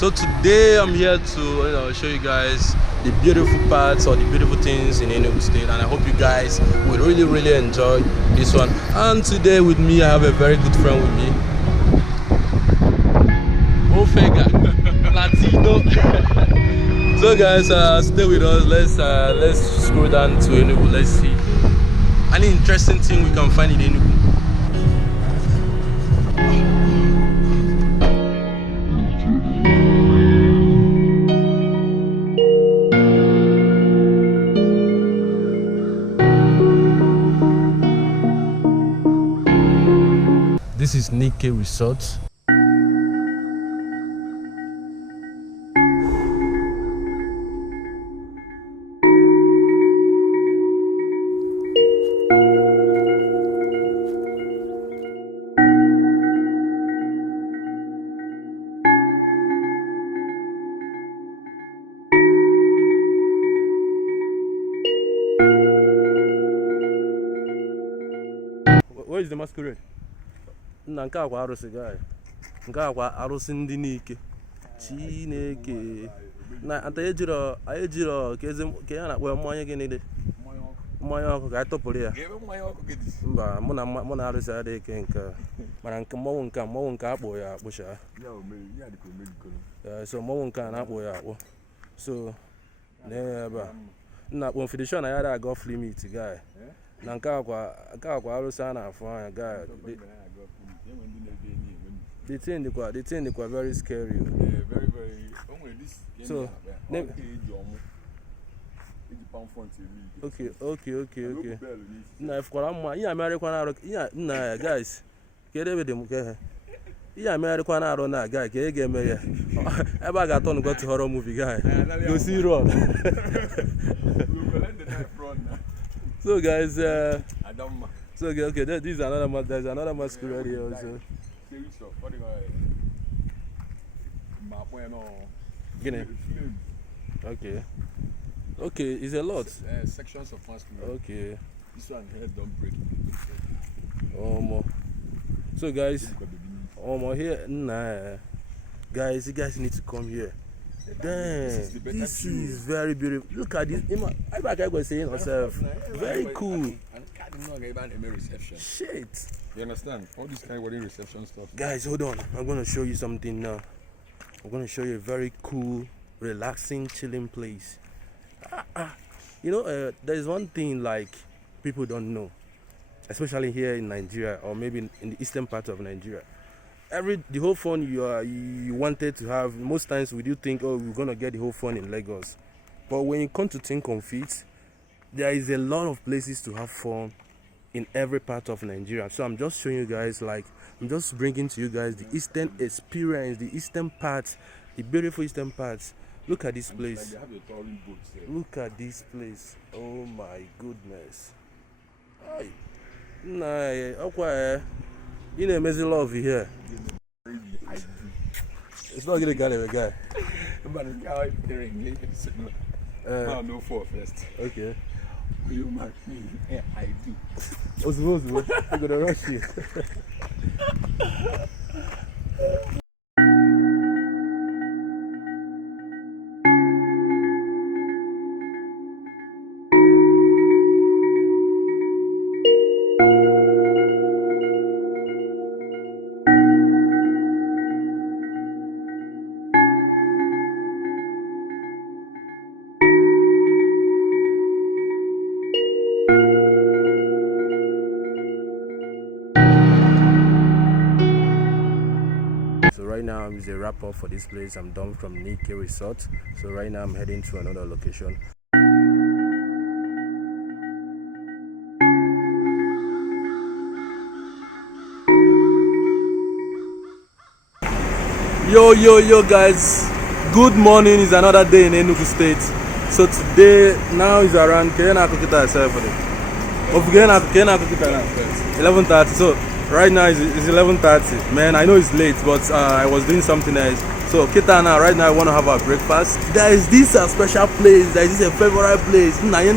So today I'm here to show you guys the beautiful parts or the beautiful things in Enugu State, and I hope you guys will really enjoy this one. And today with me I have a very good friend with me, Ofega Latino. So guys, stay with us. Let's scroll down to Enugu. Let's see any interesting thing we can find in Enugu. This is Nike Resort. Where is the masquerade? Nanka kwa arusi guy. Nka kwa arusi ndi Nike. Chineke. Na anta ejiro ke ya na kwe mmanya gini de. Mmanya ọkụ ka atọpụrụ ya. Mba, mụ na arusi adịghị ike nka. Mana nke mmọnwụ nke akpụ ya akpụcha. So mmọnwụ nke a na-akpụ ya akpụ. So n'ebe a. Nna akpụ mfidishọn na ya da golf limit guy. Na nke akwa arusi a na-afụ anya guy. The thing they were very scary. Yeah, very. So, okay. Now if Korama, yeah, American, yeah, guys, get with them. Yeah, American, I don't know, guy, get me. I got on got to horror movie guy. Go see Ron. So guys, so okay, this is another. There's another masquerade here also. Okay, it's a lot. Sections of masquerade. Okay. This one here don't break. So guys, here, nah. Guys, you guys need to come here. Damn, this is very beautiful. Look at this. I was saying myself, very cool. Shit. You understand? All this kind of wedding reception stuff. Guys, hold on. I'm gonna show you something now. I'm gonna show you a very cool, relaxing, chilling place. There's one thing like people don't know, especially here in Nigeria or maybe in the eastern part of Nigeria. The whole fun you wanted to have, most times we do think, oh, we're gonna get the whole fun in Lagos. But when you come to think of it, there is a lot of places to have fun in every part of Nigeria. So I'm just showing you guys, I'm just bringing to you guys the eastern experience, the eastern part, the beautiful eastern parts. Look at this place. Look at this place. Oh my goodness. You know, amazing love here. It's not gonna get a guy. But no for first. Okay. Will you marry me? Yeah, I do. You're gonna rush you. Right now is a wrap up for this place. I'm done from Nike Resort. So right now I'm heading to another location. Yo guys, good morning. It's another day in Enugu State. So today now is around 11:30. So right now it's 11:30. Man, I know it's late, but I was doing something else. So Kita now, right now I want to have our breakfast. There is this special place. There is this favorite place. I'm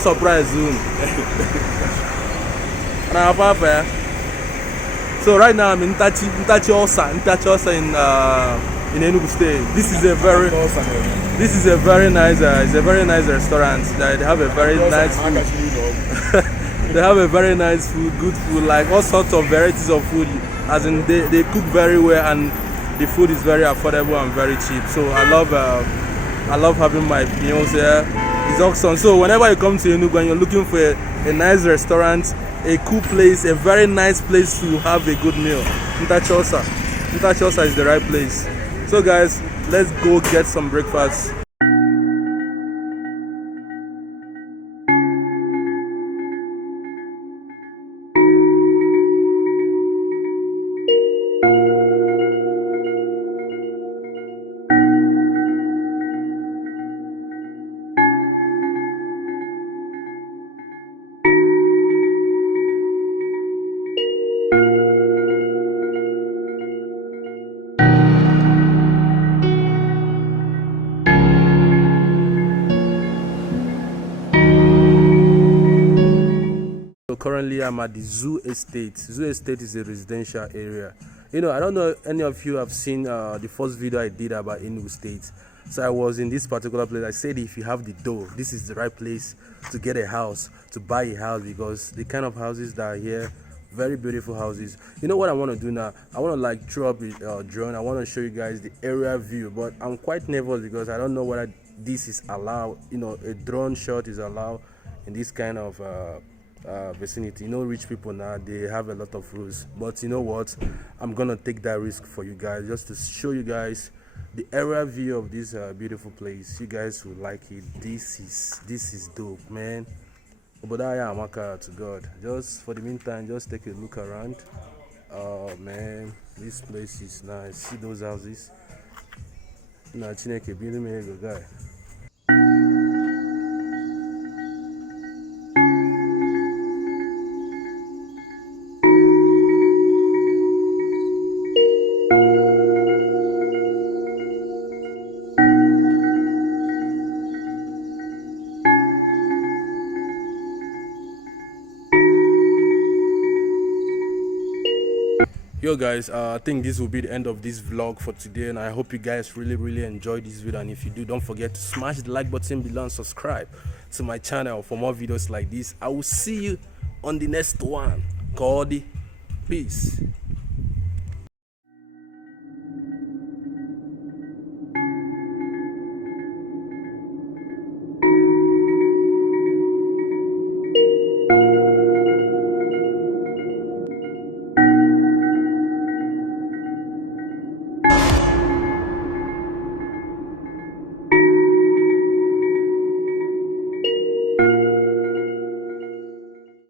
surprised soon. So right now I'm in Ntachi Osa in Enugu State. This is a very nice restaurant. They have a very nice food. They have a very nice food, good food, like all sorts of varieties of food. As in they cook very well and the food is very affordable and very cheap. So I love having my meals here. It's awesome. So whenever you come to Enugu and you're looking for a nice restaurant, a cool place, a very nice place to have a good meal, Ntachi Osa is the right place. So guys, let's go get some breakfast. Currently I'm at the Zoo Estate. Zoo Estate is a residential area. I don't know if any of you have seen the first video I did about Enugu State. So I was in this particular place. I said if you have the dough, this is the right place to get a house, to buy a house, because the kind of houses that are here, very beautiful houses. You know what I want to do now? I want to like throw up a drone. I want to show you guys the area view, but I'm quite nervous because I don't know whether this is allowed. A drone shot is allowed in this kind of vicinity. Rich people now, they have a lot of rules, but you know what, I'm gonna take that risk for you guys just to show you guys the area view of this beautiful place. You guys will like it. This is dope, man. But I am to God. Just for the meantime, just take a look around. Oh man, this place is nice. See those houses. Nah, Chineke, be the guy. Yo guys, I think this will be the end of this vlog for today, and I hope you guys really enjoyed this video. And if you do, don't forget to smash the like button below and subscribe to my channel for more videos like this. I will see you on the next one. Cody, peace.